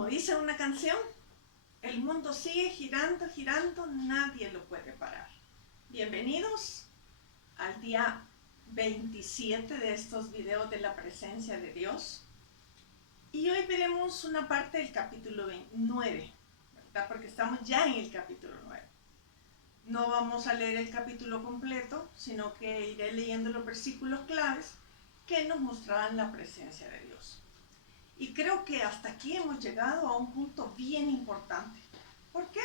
Como dice una canción, el mundo sigue girando, girando, nadie lo puede parar. Bienvenidos al día 27 de estos videos de la presencia de Dios. Y hoy veremos una parte del capítulo 9, ¿verdad? Porque estamos ya en el capítulo 9. No vamos a leer el capítulo completo, sino que iré leyendo los versículos claves que nos mostrarán la presencia de Dios. Y creo que hasta aquí hemos llegado a un punto bien importante. ¿Por qué?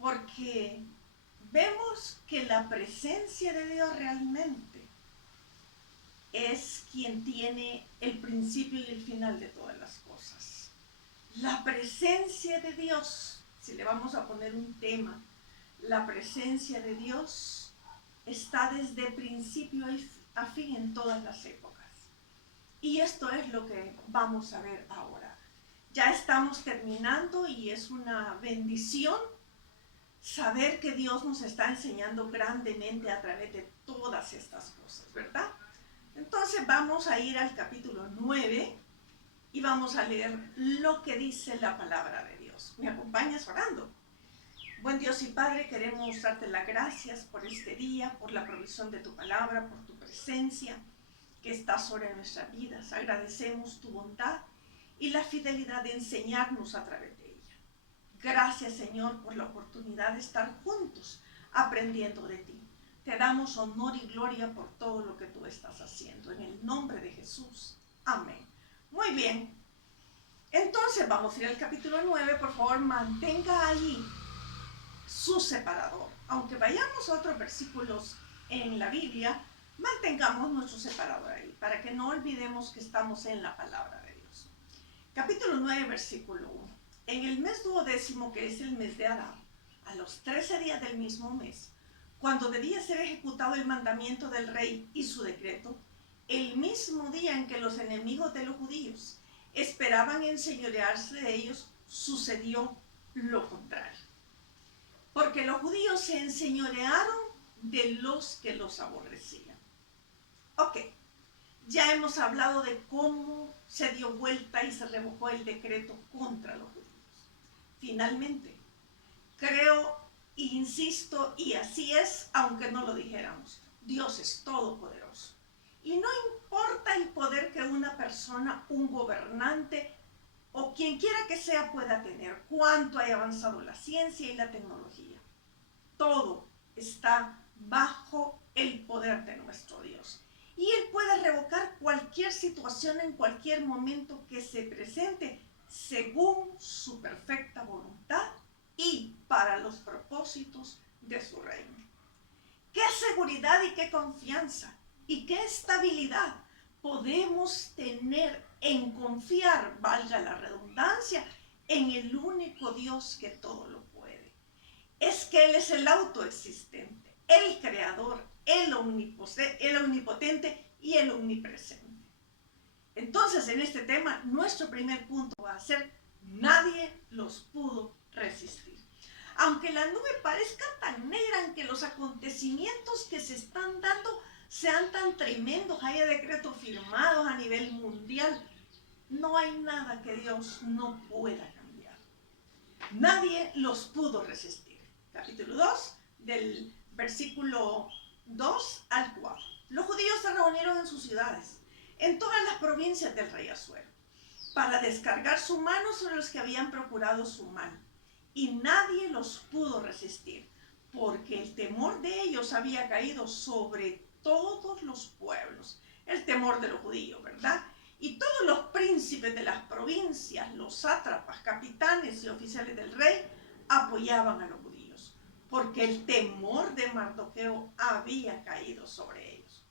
Porque vemos que la presencia de Dios realmente es quien tiene el principio y el final de todas las cosas. La presencia de Dios, si le vamos a poner un tema, la presencia de Dios está desde principio a fin en todas las épocas. Y esto es lo que vamos a ver ahora. Ya estamos terminando y es una bendición saber que Dios nos está enseñando grandemente a través de todas estas cosas, ¿verdad? Entonces vamos a ir al capítulo 9 y vamos a leer lo que dice la palabra de Dios. ¿Me acompañas orando? Buen Dios y Padre, queremos darte las gracias por este día, por la provisión de tu palabra, por tu presencia que está sobre nuestras vidas. Agradecemos tu bondad y la fidelidad de enseñarnos a través de ella. Gracias, Señor, por la oportunidad de estar juntos aprendiendo de ti. Te damos honor y gloria por todo lo que tú estás haciendo. En el nombre de Jesús. Amén. Muy bien. Entonces vamos a ir al capítulo 9. Por favor, mantenga ahí su separador. Aunque vayamos a otros versículos en la Biblia, mantengamos nuestro separador ahí, para que no olvidemos que estamos en la palabra de Dios. Capítulo 9, versículo 1. En el mes 12º, que es el mes de Adán, a los 13 días del mismo mes, cuando debía ser ejecutado el mandamiento del rey y su decreto, el mismo día en que los enemigos de los judíos esperaban enseñorearse de ellos, sucedió lo contrario. Porque los judíos se enseñorearon de los que los aborrecían. Ok, ya hemos hablado de cómo se dio vuelta y se revocó el decreto contra los judíos. Finalmente, creo, insisto, y así es, aunque no lo dijéramos, Dios es todopoderoso. Y no importa el poder que una persona, un gobernante o quien quiera que sea pueda tener, cuánto haya avanzado la ciencia y la tecnología. Todo está bajo el poder de nuestro Dios. Y Él puede revocar cualquier situación en cualquier momento que se presente según su perfecta voluntad y para los propósitos de su reino. ¡Qué seguridad y qué confianza y qué estabilidad podemos tener en confiar, valga la redundancia, en el único Dios que todo lo puede! Es que Él es el autoexistente, el creador, el omnipotente y el omnipresente. Entonces, en este tema, nuestro primer punto va a ser: nadie los pudo resistir. Aunque la nube parezca tan negra, en que los acontecimientos que se están dando sean tan tremendos, haya decretos firmados a nivel mundial, no hay nada que Dios no pueda cambiar. Nadie los pudo resistir. Capítulo 2, del versículo 2 al 4. Los judíos se reunieron en sus ciudades, en todas las provincias del rey Asuero, para descargar su mano sobre los que habían procurado su mal. Y nadie los pudo resistir, porque el temor de ellos había caído sobre todos los pueblos. El temor de los judíos, ¿verdad? Y todos los príncipes de las provincias, los sátrapas, capitanes y oficiales del rey, apoyaban a los judíos, porque el temor de Mardoqueo había caído sobre ellos.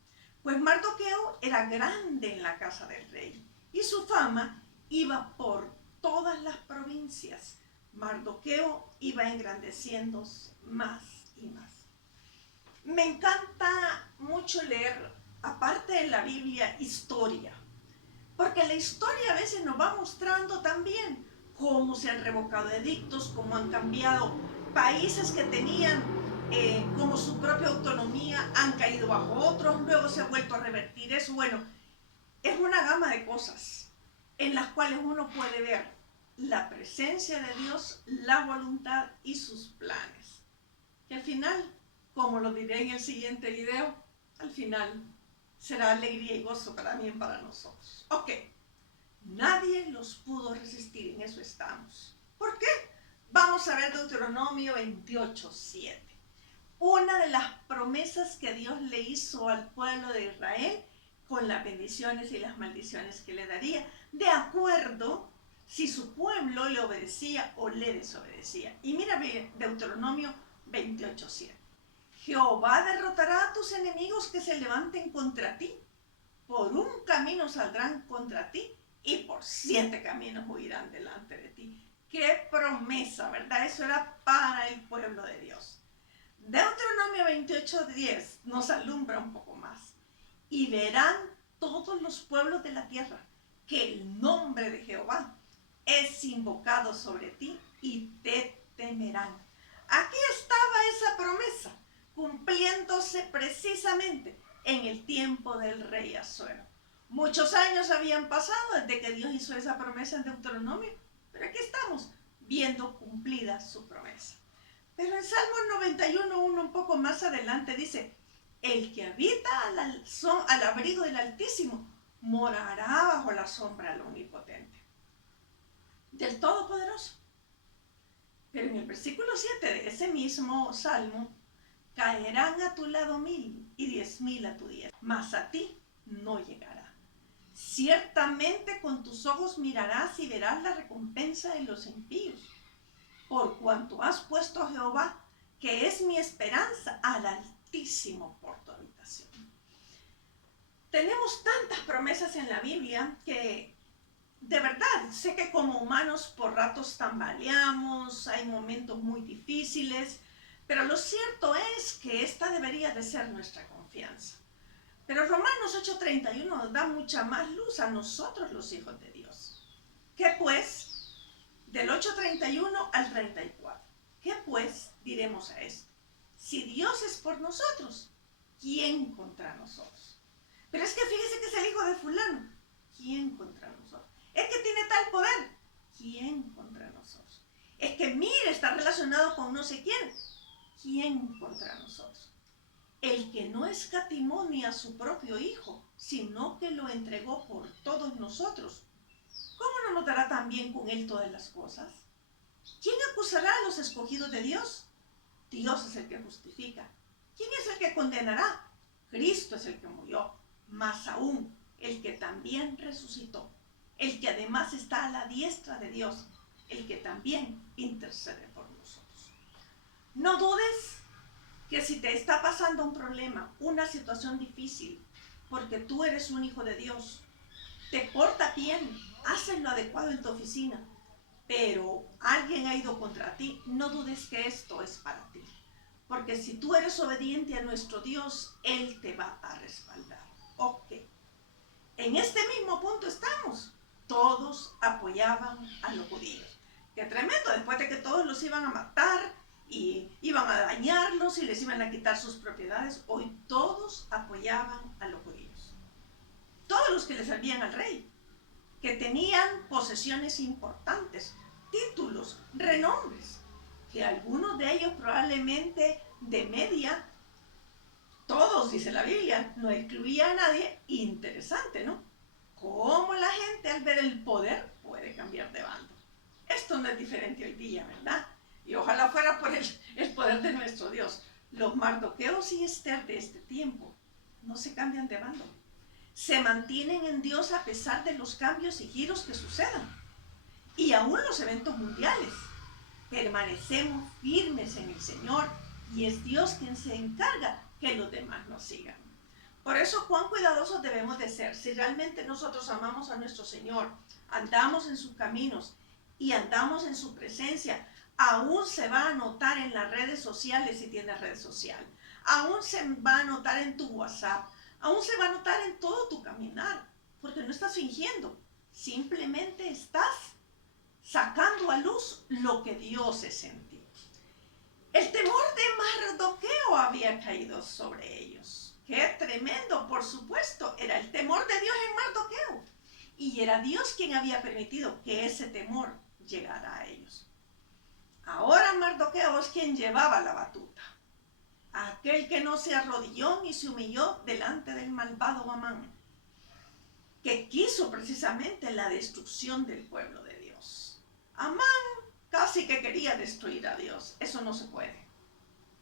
Pues Mardoqueo era grande en la casa del rey, y su fama iba por todas las provincias. Mardoqueo iba engrandeciéndose más y más. Me encanta mucho leer, aparte de la Biblia, historia, porque la historia a veces nos va mostrando también cómo se han revocado edictos, cómo han cambiado países que tenían como su propia autonomía, han caído bajo otros, luego se ha vuelto a revertir eso. Bueno, es una gama de cosas en las cuales uno puede ver la presencia de Dios, la voluntad y sus planes. Que al final, como lo diré en el siguiente video, al final será alegría y gozo también para nosotros. Ok, nadie los pudo resistir, en eso estamos. ¿Por qué? Vamos a ver Deuteronomio 28:7. Una de las promesas que Dios le hizo al pueblo de Israel con las bendiciones y las maldiciones que le daría, de acuerdo si su pueblo le obedecía o le desobedecía. Y mira Deuteronomio 28:7. Jehová derrotará a tus enemigos que se levanten contra ti. Por un camino saldrán contra ti y por 7 caminos huirán delante de ti. ¡Qué promesa!, ¿verdad? Eso era para el pueblo de Dios. Deuteronomio 28:10 nos alumbra un poco más. Y verán todos los pueblos de la tierra que el nombre de Jehová es invocado sobre ti y te temerán. Aquí estaba esa promesa cumpliéndose precisamente en el tiempo del rey Asuero. Muchos años habían pasado desde que Dios hizo esa promesa en Deuteronomio, pero aquí estamos viendo cumplida su promesa. Pero en Salmo 91:1, un poco más adelante, dice: el que habita al abrigo del Altísimo morará bajo la sombra del Omnipotente, del Todopoderoso. Pero en el versículo 7 de ese mismo Salmo, caerán a tu lado 1000 y 10,000 a tu diestra, mas a ti no llegará. Ciertamente con tus ojos mirarás y verás la recompensa de los impíos, por cuanto has puesto a Jehová, que es mi esperanza, al Altísimo por tu habitación. Tenemos tantas promesas en la Biblia que de verdad sé que como humanos por ratos tambaleamos, hay momentos muy difíciles, pero lo cierto es que esta debería de ser nuestra confianza. Pero Romanos 8:31 nos da mucha más luz a nosotros los hijos de Dios. ¿Qué pues? Del 8:31 al 34. ¿Qué pues diremos a esto? Si Dios es por nosotros, ¿quién contra nosotros? Pero es que fíjese que es el hijo de fulano. ¿Quién contra nosotros? Es que tiene tal poder. ¿Quién contra nosotros? Es que mire, está relacionado con no sé quién. ¿Quién contra nosotros? El que no escatimó ni a su propio hijo, sino que lo entregó por todos nosotros, ¿cómo no nos dará también con él todas las cosas? ¿Quién acusará a los escogidos de Dios? Dios es el que justifica. ¿Quién es el que condenará? Cristo es el que murió, más aún el que también resucitó, el que además está a la diestra de Dios, el que también intercede por nosotros. No dudes que si te está pasando un problema, una situación difícil, porque tú eres un hijo de Dios, te porta bien, haces lo adecuado en tu oficina, pero alguien ha ido contra ti, no dudes que esto es para ti. Porque si tú eres obediente a nuestro Dios, Él te va a respaldar. Ok. En este mismo punto estamos. Todos apoyaban a los judíos. Qué tremendo, después de que todos los iban a matar y iban a dañarlos y les iban a quitar sus propiedades, hoy todos apoyaban a los judíos. Todos los que le servían al rey, que tenían posesiones importantes, títulos, renombres, que algunos de ellos probablemente de media, todos, dice la Biblia, no excluía a nadie. Interesante, ¿no? Cómo la gente al ver el poder puede cambiar de bando. Esto no es diferente hoy día, ¿verdad? Y ojalá fuera por el poder de nuestro Dios. Los Mardoqueos y Esther de este tiempo no se cambian de bando. Se mantienen en Dios a pesar de los cambios y giros que sucedan. Y aún los eventos mundiales. Permanecemos firmes en el Señor y es Dios quien se encarga que los demás nos sigan. Por eso, cuán cuidadosos debemos de ser. Si realmente nosotros amamos a nuestro Señor, andamos en sus caminos y andamos en su presencia, aún se va a notar en las redes sociales si tienes red social, aún se va a notar en tu WhatsApp, aún se va a notar en todo tu caminar, porque no estás fingiendo, simplemente estás sacando a luz lo que Dios es en ti. El temor de Mardoqueo había caído sobre ellos. ¡Qué tremendo! Por supuesto, era el temor de Dios en Mardoqueo. Y era Dios quien había permitido que ese temor llegara a ellos. Ahora Mardoqueo es quien llevaba la batuta, aquel que no se arrodilló ni se humilló delante del malvado Amán, que quiso precisamente la destrucción del pueblo de Dios. Amán casi que quería destruir a Dios. Eso no se puede.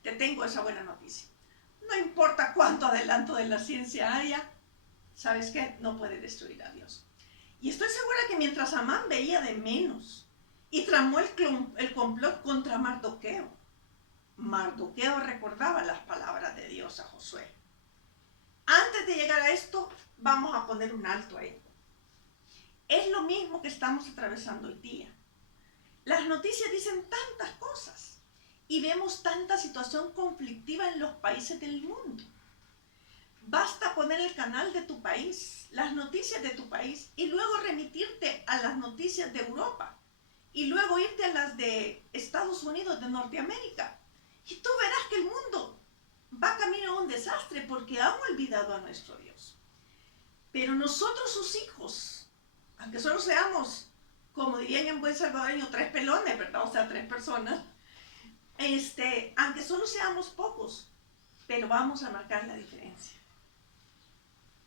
Te tengo esa buena noticia. No importa cuánto adelanto de la ciencia haya, ¿sabes qué? No puede destruir a Dios. Y estoy segura que mientras Amán veía de menos y tramó el complot contra Mardoqueo, Mardoqueo recordaba las palabras de Dios a Josué. Antes de llegar a esto, vamos a poner un alto ahí. Es lo mismo que estamos atravesando hoy día. Las noticias dicen tantas cosas y vemos tanta situación conflictiva en los países del mundo. Basta poner el canal de tu país, las noticias de tu país, y luego remitirte a las noticias de Europa, y luego irte a las de Estados Unidos, de Norteamérica, y tú verás que el mundo va camino a un desastre porque han olvidado a nuestro Dios. Pero nosotros, sus hijos, aunque solo seamos, como dirían en buen salvadoreño, 3 pelones, ¿verdad? O sea, 3 personas, aunque solo seamos pocos, pero vamos a marcar la diferencia.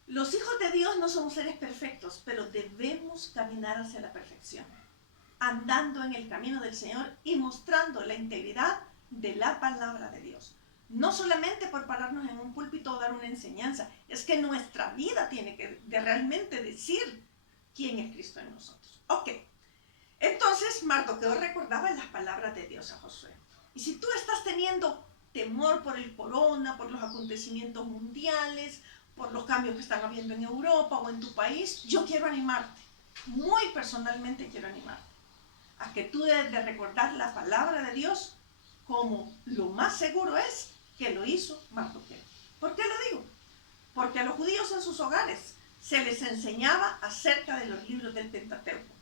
Los hijos de Dios no somos seres perfectos, pero debemos caminar hacia la perfección, andando en el camino del Señor y mostrando la integridad de la palabra de Dios. No solamente por pararnos en un púlpito o dar una enseñanza, es que nuestra vida tiene que realmente decir quién es Cristo en nosotros. Ok, entonces Mardoqueo recordaba las palabras de Dios a Josué. Y si tú estás teniendo temor por el corona, por los acontecimientos mundiales, por los cambios que están habiendo en Europa o en tu país, yo quiero animarte, muy personalmente quiero animarte, a que tú debes de recordar la palabra de Dios como lo más seguro es que lo hizo Mardoqueo. ¿Por qué lo digo? Porque a los judíos en sus hogares se les enseñaba acerca de los libros del Pentateuco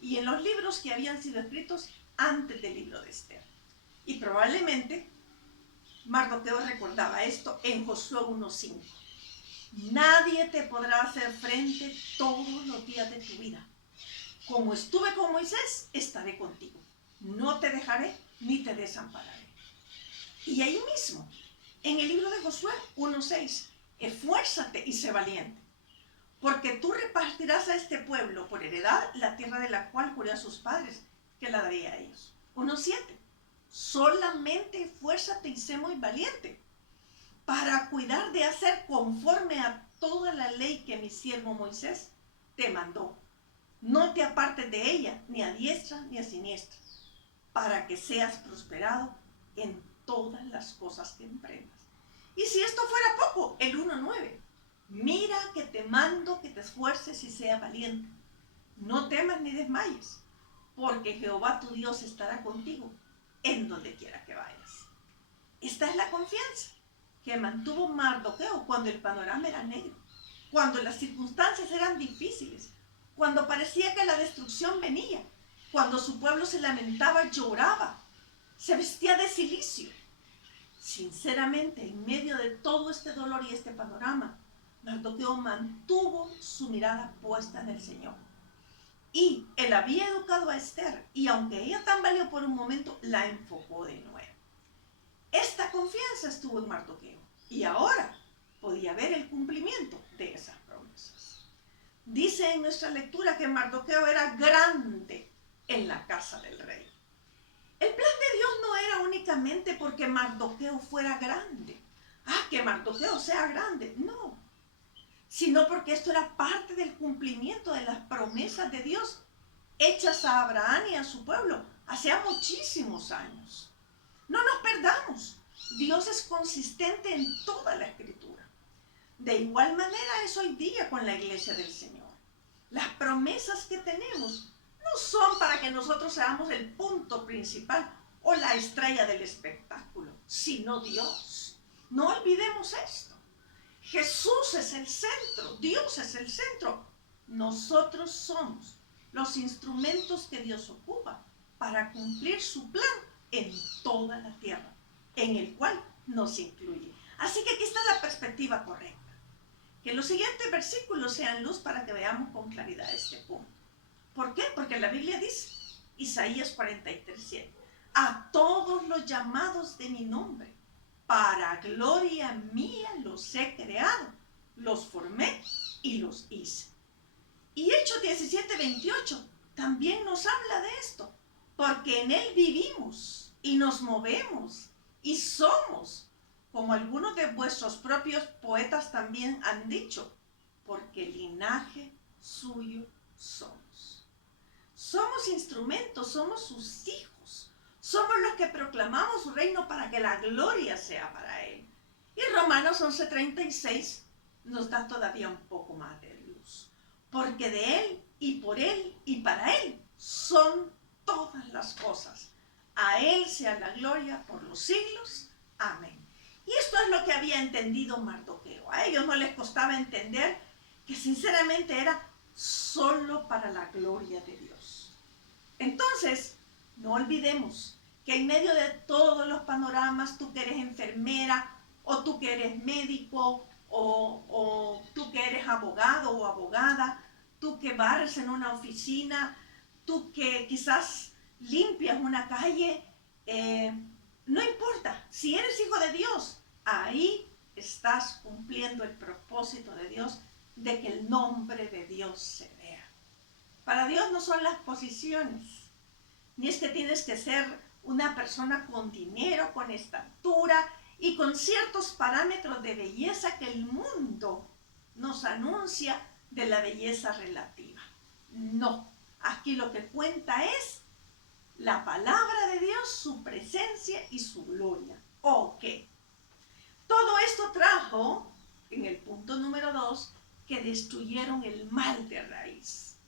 y en los libros que habían sido escritos antes del libro de Esther. Y probablemente Mardoqueo recordaba esto en Josué 1:5. Nadie te podrá hacer frente todos los días de tu vida. Como estuve con Moisés, estaré contigo. No te dejaré ni te desampararé. Y ahí mismo, en el libro de Josué 1:6, esfuérzate y sé valiente, porque tú repartirás a este pueblo por heredad la tierra de la cual juré a sus padres que la daría a ellos. 1:7, solamente esfuérzate y sé muy valiente, para cuidar de hacer conforme a toda la ley que mi siervo Moisés te mandó. No te apartes de ella, ni a diestra ni a siniestra, para que seas prosperado en todas las cosas que emprendas. Y si esto fuera poco, el 1:9, mira que te mando que te esfuerces y sea valiente. No temas ni desmayes, porque Jehová tu Dios estará contigo en donde quiera que vayas. Esta es la confianza que mantuvo Mardoqueo cuando el panorama era negro, cuando las circunstancias eran difíciles, cuando parecía que la destrucción venía, cuando su pueblo se lamentaba, lloraba, se vestía de cilicio. Sinceramente, en medio de todo este dolor y este panorama, Mardoqueo mantuvo su mirada puesta en el Señor. Y él había educado a Esther, y aunque ella tambaleó por un momento, la enfocó de nuevo. Esta confianza estuvo en Mardoqueo, y ahora podía ver el cumplimiento de esas promesas. Dice en nuestra lectura que Mardoqueo era grande en la casa del rey. El plan de Dios no era únicamente porque Mardoqueo fuera grande. Que Mardoqueo sea grande. No. Sino porque esto era parte del cumplimiento de las promesas de Dios hechas a Abraham y a su pueblo hace muchísimos años. No nos perdamos. Dios es consistente en toda la Escritura. De igual manera es hoy día con la iglesia del Señor. Las promesas que tenemos no son para que nosotros seamos el punto principal o la estrella del espectáculo, sino Dios. No olvidemos esto. Jesús es el centro, Dios es el centro. Nosotros somos los instrumentos que Dios ocupa para cumplir su plan en toda la tierra, en el cual nos incluye. Así que aquí está la perspectiva correcta. Que los siguientes versículos sean luz para que veamos con claridad este punto. ¿Por qué? Porque la Biblia dice Isaías 43:7. A todos los llamados de mi nombre, para gloria mía los he creado, los formé y los hice. Y Hechos 17:28 también nos habla de esto, porque en él vivimos y nos movemos y somos, como algunos de vuestros propios poetas también han dicho, porque linaje suyo somos. Somos instrumentos, somos sus hijos, somos los que proclamamos su reino para que la gloria sea para él. Y Romanos 11:36 nos da todavía un poco más de luz, porque de él y por él y para él son todas las cosas. A él sea la gloria por los siglos. Amén. Y esto es lo que había entendido Mardoqueo. A ellos no les costaba entender que sinceramente era solo para la gloria de Dios. Entonces, no olvidemos que en medio de todos los panoramas, tú que eres enfermera, o tú que eres médico, o tú que eres abogado o abogada, tú que barres en una oficina, tú que quizás limpias una calle, no importa, si eres hijo de Dios, ahí estás cumpliendo el propósito de Dios de que el nombre de Dios se vea. Para Dios no son las posiciones, ni es que tienes que ser una persona con dinero, con estatura y con ciertos parámetros de belleza que el mundo nos anuncia de la belleza relativa. No, aquí lo que cuenta es la palabra de Dios, su presencia y su gloria. Ok. Todo esto trajo, en el punto número 2, que destruyeron el mal de raíz.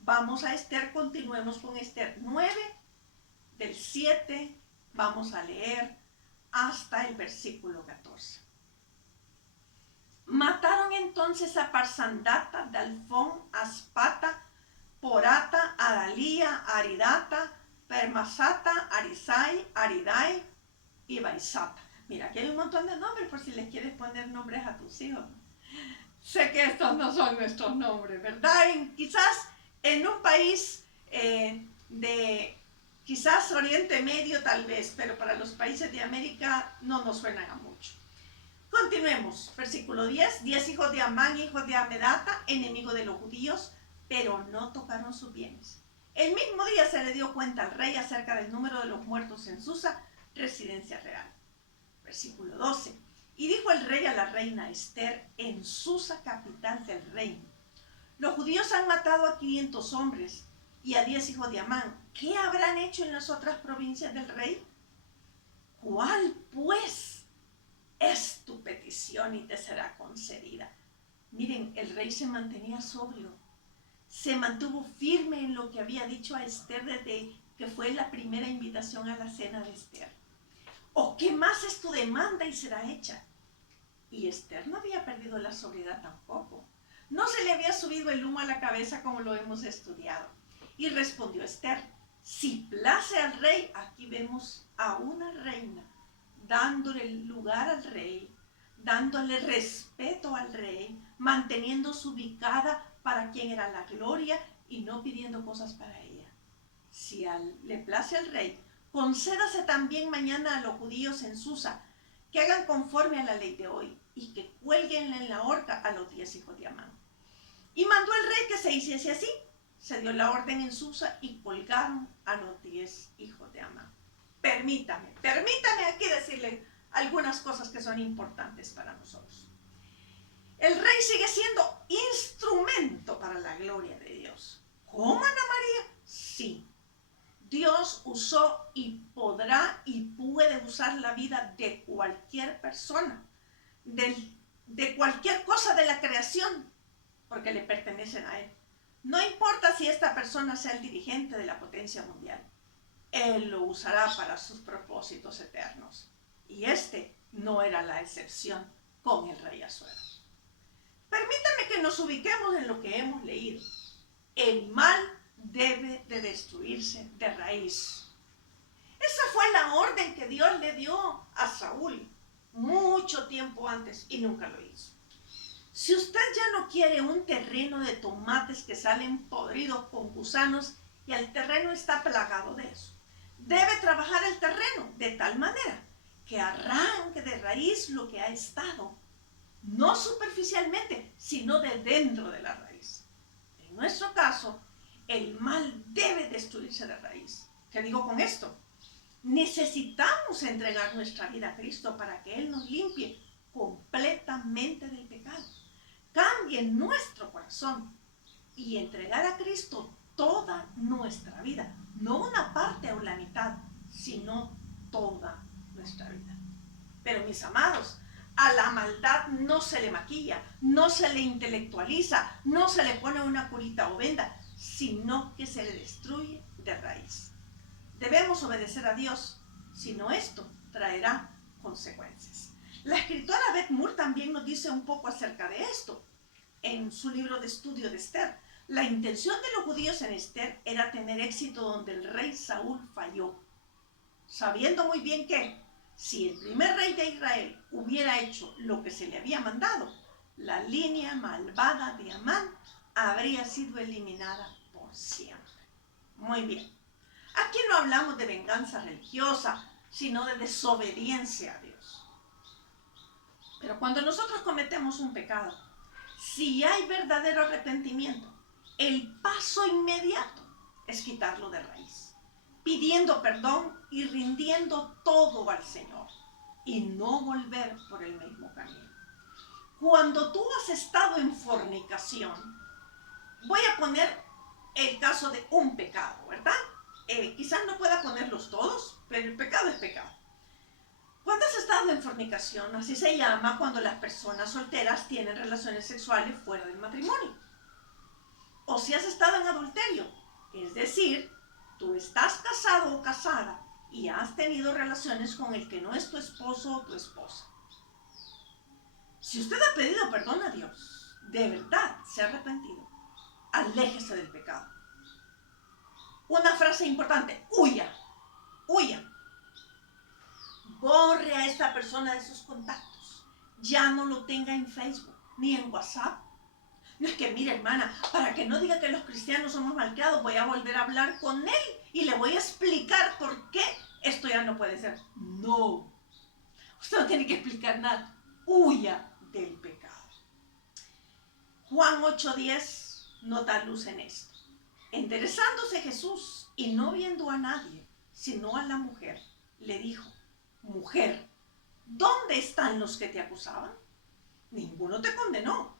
Vamos a Esther, continuemos con Esther 9, del 7, vamos a leer hasta el versículo 14. Mataron entonces a Parsandata, Dalfón, Aspata, Porata, Adalía, Aridata, Permasata, Arisai, Aridai y Baisata. Mira, aquí hay un montón de nombres por si les quieres poner nombres a tus hijos. Sé que estos no son nuestros nombres, ¿verdad? Quizás en un país de quizás Oriente Medio tal vez, pero para los países de América no nos suenan a mucho. Continuemos, versículo 10. 10 hijos de Amán, hijos de Amedata, enemigo de los judíos, pero no tocaron sus bienes. El mismo día se le dio cuenta al rey acerca del número de los muertos en Susa, residencia real. Versículo 12. Y dijo el rey a la reina Esther en Susa, capital del reino: los judíos han matado a 500 hombres y a 10 hijos de Amán. ¿Qué habrán hecho en las otras provincias del rey? ¿Cuál, pues, es tu petición y te será concedida? Miren, el rey se mantenía sobrio, se mantuvo firme en lo que había dicho a Esther desde que fue la primera invitación a la cena de Esther. ¿O qué más es tu demanda y será hecha? Y Esther no había perdido la sobriedad tampoco. No se le había subido el humo a la cabeza como lo hemos estudiado. Y respondió Esther: si place al rey, aquí vemos a una reina dándole lugar al rey, dándole respeto al rey, manteniéndose ubicada para quien era la gloria y no pidiendo cosas para ella. Si le place al rey, concédase también mañana a los judíos en Susa que hagan conforme a la ley de hoy y que cuelguen en la horca a los 10 hijos de Amán. Y mandó el rey que se hiciese así. Se dio la orden en Susa y colgaron a los 10 hijos de Amán. Permítame aquí decirle algunas cosas que son importantes para nosotros. El rey sigue siendo instrumento para la gloria de Dios. ¿Cómo, Ana María? Sí. Dios usó y podrá y puede usar la vida de cualquier persona, de cualquier cosa de la creación, porque le pertenecen a Él. No importa si esta persona sea el dirigente de la potencia mundial, Él lo usará para sus propósitos eternos. Y este no era la excepción con el rey Asuero. Permítame que nos ubiquemos en lo que hemos leído. El mal debe de destruirse de raíz. Esa fue la orden que Dios le dio a Saúl mucho tiempo antes y nunca lo hizo. Si usted ya no quiere un terreno de tomates que salen podridos con gusanos y el terreno está plagado de eso. Debe trabajar el terreno de tal manera que arranque de raíz lo que ha estado, no superficialmente, sino de dentro de la raíz. En nuestro caso, el mal debe destruirse de raíz. ¿Qué digo con esto? Necesitamos entregar nuestra vida a Cristo para que Él nos limpie completamente del pecado, cambie nuestro corazón y entregar a Cristo toda nuestra vida, no una parte o la mitad, sino toda nuestra vida. Pero mis amados, a la maldad no se le maquilla, no se le intelectualiza, no se le pone una curita o venda, sino que se le destruye de raíz. Debemos obedecer a Dios, si no esto traerá consecuencias. La escritora Beth Moore también nos dice un poco acerca de esto en su libro de estudio de Esther. La intención de los judíos en Esther era tener éxito donde el rey Saúl falló, sabiendo muy bien que si el primer rey de Israel hubiera hecho lo que se le había mandado, la línea malvada de Amán habría sido eliminada por siempre. Muy bien. Aquí no hablamos de venganza religiosa, sino de desobediencia a Dios. Pero cuando nosotros cometemos un pecado, si hay verdadero arrepentimiento, el paso inmediato es quitarlo de raíz, pidiendo perdón y rindiendo todo al Señor y no volver por el mismo camino. Cuando tú has estado en fornicación, voy a poner el caso de un pecado, ¿verdad? Quizás no pueda ponerlos todos, pero el pecado es pecado. Cuando has estado en fornicación, así se llama cuando las personas solteras tienen relaciones sexuales fuera del matrimonio. O si has estado en adulterio, es decir, tú estás casado o casada y has tenido relaciones con el que no es tu esposo o tu esposa. Si usted ha pedido perdón a Dios, de verdad se ha arrepentido, aléjese del pecado. Una frase importante: huya, huya. Borre a esta persona de sus contactos. Ya no lo tenga en Facebook ni en WhatsApp. No es que, mire, hermana, para que no diga que los cristianos somos malcriados, voy a volver a hablar con él y le voy a explicar por qué esto ya no puede ser. No, usted no tiene que explicar nada. Huya del pecado. Juan 8:10 nos da luz en esto. Enderezándose Jesús y no viendo a nadie, sino a la mujer, le dijo: mujer, ¿dónde están los que te acusaban? Ninguno te condenó.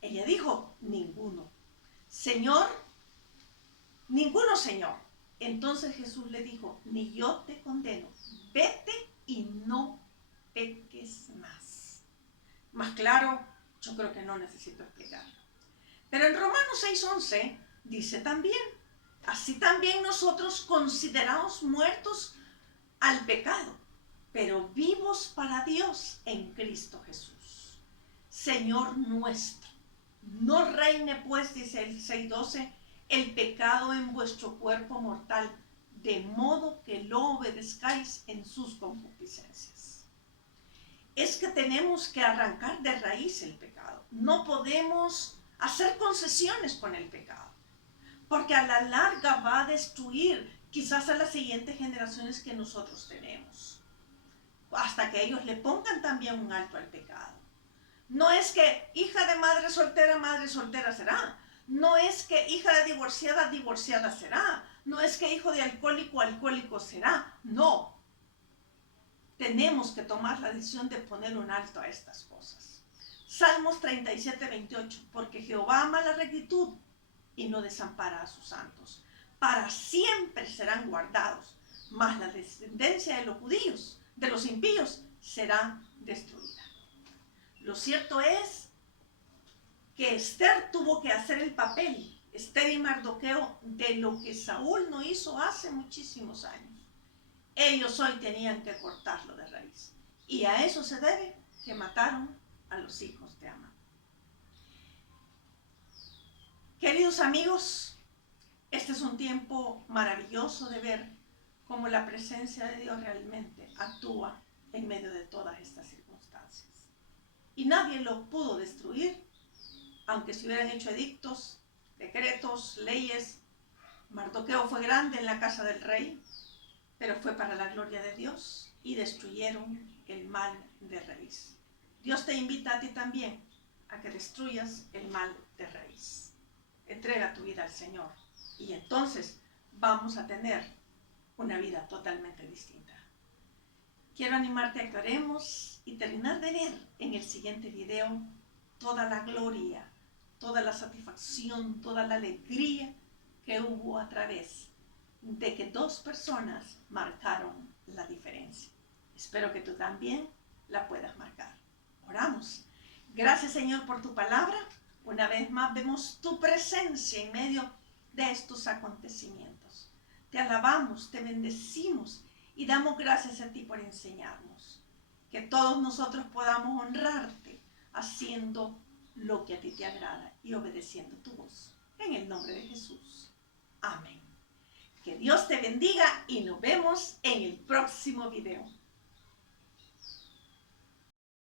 Ella dijo: ninguno. Señor, ninguno, Señor. Entonces Jesús le dijo: ni yo te condeno. Vete y no peques más. Más claro, yo creo que no necesito explicarlo. Pero en Romanos 6:11 dice también: así también nosotros considerados muertos al pecado, pero vivos para Dios en Cristo Jesús, Señor nuestro. No reine pues, dice el 6:12, el pecado en vuestro cuerpo mortal, de modo que lo obedezcáis en sus concupiscencias. Es que tenemos que arrancar de raíz el pecado. No podemos hacer concesiones con el pecado, porque a la larga va a destruir quizás a las siguientes generaciones que nosotros tenemos, hasta que ellos le pongan también un alto al pecado. No es que hija de madre soltera será. No es que hija de divorciada, divorciada será. No es que hijo de alcohólico, alcohólico será. No. Tenemos que tomar la decisión de poner un alto a estas cosas. Salmos 37:28. Porque Jehová ama la rectitud y no desampara a sus santos. Para siempre serán guardados, mas la descendencia de los judíos, de los impíos, será destruida. Lo cierto es que Esther tuvo que hacer el papel, Esther y Mardoqueo, de lo que Saúl no hizo hace muchísimos años. Ellos hoy tenían que cortarlo de raíz. Y a eso se debe que mataron a los hijos de Amán. Queridos amigos, este es un tiempo maravilloso de ver cómo la presencia de Dios realmente actúa en medio de todas estas circunstancias. Y nadie lo pudo destruir, aunque se hubieran hecho edictos, decretos, leyes, Mardoqueo fue grande en la casa del rey, pero fue para la gloria de Dios y destruyeron el mal de raíz. Dios te invita a ti también a que destruyas el mal de raíz. Entrega tu vida al Señor y entonces vamos a tener una vida totalmente distinta. Quiero animarte a que oremos y terminar de ver en el siguiente video toda la gloria, toda la satisfacción, toda la alegría que hubo a través de que dos personas marcaron la diferencia. Espero que tú también la puedas marcar. Oramos. Gracias, Señor, por tu palabra. Una vez más vemos tu presencia en medio de estos acontecimientos. Te alabamos, te bendecimos y damos gracias a ti por enseñarnos. Que todos nosotros podamos honrarte haciendo lo que a ti te agrada y obedeciendo tu voz. En el nombre de Jesús. Amén. Que Dios te bendiga y nos vemos en el próximo video.